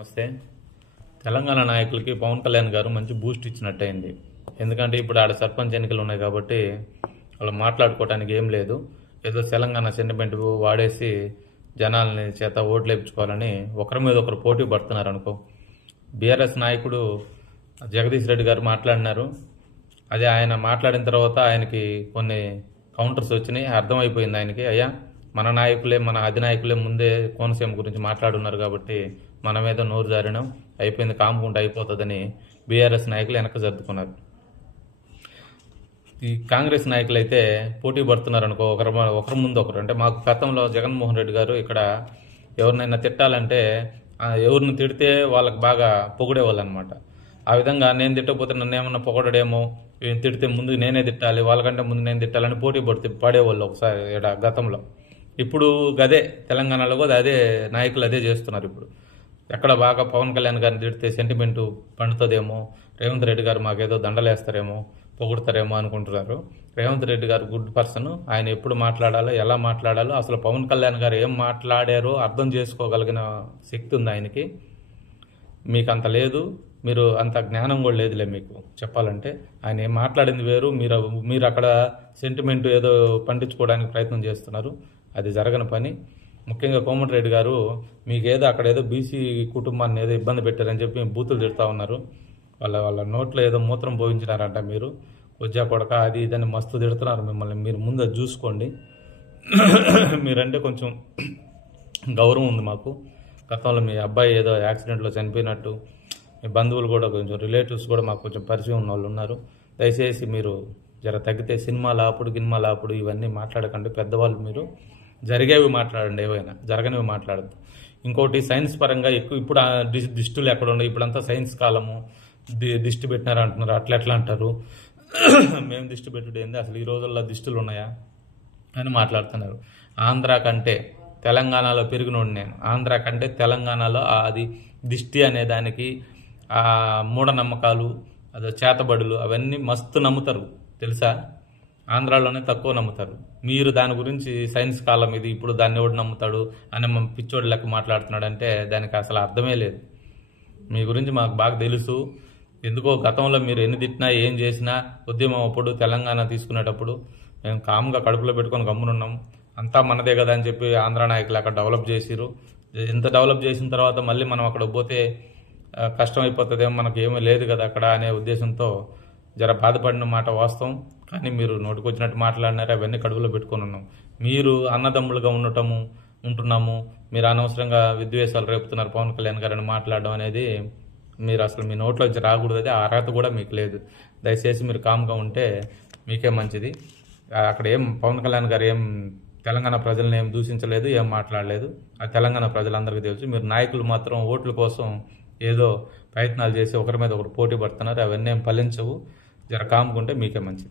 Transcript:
నమస్తే. తెలంగాణ నాయకులకి పవన్ కళ్యాణ్ గారు మంచి బూస్ట్ ఇచ్చినట్టయింది. ఎందుకంటే ఇప్పుడు ఆడ సర్పంచ్ ఎన్నికలు ఉన్నాయి కాబట్టి వాళ్ళు మాట్లాడుకోవడానికి ఏం లేదు. ఏదో తెలంగాణ సెంటిమెంట్ వాడేసి జనాలని చేత ఓట్లు వేయించుకోవాలని ఒకరి మీద ఒకరు పోటీ పడుతున్నారు అనుకో. బీఆర్ఎస్ నాయకుడు జగదీష్ రెడ్డి గారు మాట్లాడినారు. అదే ఆయన మాట్లాడిన తర్వాత ఆయనకి కొన్ని కౌంటర్స్ వచ్చినాయి. అర్థమైపోయింది ఆయనకి, అయ్యా మన నాయకులే, మన అధినాయకులే ముందే కోనసీమ గురించి మాట్లాడున్నారు కాబట్టి మన మీద నోరు జారినాం, అయిపోయింది, కాముకుంటే అయిపోతుందని బీఆర్ఎస్ నాయకులు వెనక జరుపుకున్నారు. ఈ కాంగ్రెస్ నాయకులు అయితే పోటీ పడుతున్నారు అనుకో, ఒకరి ముందు ఒకరు. అంటే మాకు గతంలో జగన్మోహన్ రెడ్డి గారు ఇక్కడ ఎవరినైనా తిట్టాలంటే ఎవరిని తిడితే వాళ్ళకి బాగా పొగిడేవాళ్ళు అనమాట. ఆ విధంగా నేను తిట్టకపోతే నన్ను ఏమన్నా పొగడేమో, తిడితే ముందు నేనే తిట్టాలి, వాళ్ళకంటే ముందు నేను తిట్టాలని పోటీ పడేవాళ్ళు ఒకసారి గతంలో. ఇప్పుడు అదే తెలంగాణలో కూడా అదే నాయకులు అదే చేస్తున్నారు. ఇప్పుడు ఎక్కడ బాగా పవన్ కళ్యాణ్ గారిని తిడితే సెంటిమెంటు పండుతుందేమో, రేవంత్ రెడ్డి గారు మాకేదో దండలేస్తారేమో, పొగుడతారేమో అనుకుంటున్నారు. రేవంత్ రెడ్డి గారు గుడ్ పర్సన్. ఆయన ఎప్పుడు మాట్లాడాలో, ఎలా మాట్లాడాలో, అసలు పవన్ కళ్యాణ్ గారు ఏం మాట్లాడారో అర్థం చేసుకోగలిగిన శక్తి ఉంది ఆయనకి. మీకు అంత లేదు, మీరు అంత జ్ఞానం కూడా లేదులే మీకు చెప్పాలంటే. ఆయన ఏం మాట్లాడింది వేరు, మీరు అక్కడ సెంటిమెంట్ ఏదో పండించుకోవడానికి ప్రయత్నం చేస్తున్నారు. అది జరగని పని. ముఖ్యంగా కోమటిరెడ్డి గారు మీకేదో అక్కడ ఏదో బీసీ కుటుంబాన్ని ఏదో ఇబ్బంది పెట్టారని చెప్పి బూతులు తిడతా ఉన్నారు. వాళ్ళ నోట్లో ఏదో మూత్రం పోయించినారంట. మీరు కొజ్జా కొడక అది ఇదని మస్తు తిడుతున్నారు మిమ్మల్ని. మీరు ముందు అది చూసుకోండి. మీరంటే కొంచెం గౌరవం ఉంది మాకు. గతంలో మీ అబ్బాయి ఏదో యాక్సిడెంట్లో చనిపోయినట్టు, మీ బంధువులు కూడా కొంచెం రిలేటివ్స్ కూడా మాకు కొంచెం పరిచయం ఉన్న వాళ్ళు ఉన్నారు. దయచేసి మీరు జర తగ్గితే సినిమాలు ఆపుడు గిన్మాలు ఆపుడు ఇవన్నీ మాట్లాడకండి. పెద్దవాళ్ళు మీరు. జరిగేవి మాట్లాడండి, ఏవైనా జరగనివి మాట్లాడద్దు. ఇంకోటి సైన్స్ పరంగా ఎక్కువ ఇప్పుడు దిష్టులు ఎక్కడ ఉన్నాయి, ఇప్పుడంతా సైన్స్ కాలము, దిష్టి పెట్టినారు అంటున్నారు. ఎట్లా అంటారు? మేము దిష్టి పెట్టుడు ఏంది, అసలు ఈ రోజుల్లో దిష్టులు ఉన్నాయా అని మాట్లాడుతున్నారు. ఆంధ్ర కంటే తెలంగాణలో పెరిగినోడు నేను. ఆంధ్ర కంటే తెలంగాణలో అది దిష్టి అనే దానికి మూఢనమ్మకాలు, అదే చేతబడులు అవన్నీ మస్తు నమ్ముతారు తెలుసా. ఆంధ్రాలోనే తక్కువ నమ్ముతారు. మీరు దాని గురించి సైన్స్ కాలం ఇది, ఇప్పుడు దాన్ని ఎవడు నమ్ముతాడు అని పిచ్చోడు లెక్క మాట్లాడుతున్నాడు అంటే దానికి అసలు అర్థమే లేదు. మీ గురించి మాకు బాగా తెలుసు. ఎందుకో గతంలో మీరు ఎన్ని తిట్టినా ఏం చేసినా ఉద్యమం అప్పుడు తెలంగాణ తీసుకునేటప్పుడు మేము కామ్గా కడుపులో పెట్టుకొని గమ్మునున్నాం. అంతా మనదే కదా అని చెప్పి ఆంధ్ర నాయకులు అక్కడ డెవలప్ చేసిరు. ఎంత డెవలప్ చేసిన తర్వాత మళ్ళీ మనం అక్కడ పోతే కష్టం అయిపోతుందేమో, మనకు ఏమీ లేదు కదా అక్కడ అనే ఉద్దేశంతో జర బాధపడిన మాట వాస్తవం. కానీ మీరు నోటికొచ్చినట్టు మాట్లాడినారు. అవన్నీ కడుపులో పెట్టుకొని ఉన్నాం. మీరు అన్నదమ్ములుగా ఉంటున్నాము, మీరు అనవసరంగా విద్వేషాలు రేపుతున్నారు పవన్ కళ్యాణ్ గారిని మాట్లాడడం అనేది మీరు అసలు మీ నోట్లో వచ్చి రాకూడదు. అది ఆ అర్హత కూడా మీకు లేదు. దయచేసి మీరు కామ్గా ఉంటే మీకే మంచిది. అక్కడ ఏం పవన్ కళ్యాణ్ గారు ఏం తెలంగాణ ప్రజలను ఏం దూషించలేదు, ఏం మాట్లాడలేదు. ఆ తెలంగాణ ప్రజలందరికీ తెలుసు. మీరు నాయకులు మాత్రం ఓట్ల కోసం ఏదో ప్రయత్నాలు చేసి ఒకరి మీద ఒకరు పోటీ పడుతున్నారు. అవన్నీ ఏం ఫలించవు. జర కామ్గుంటే మీకే మంచిది.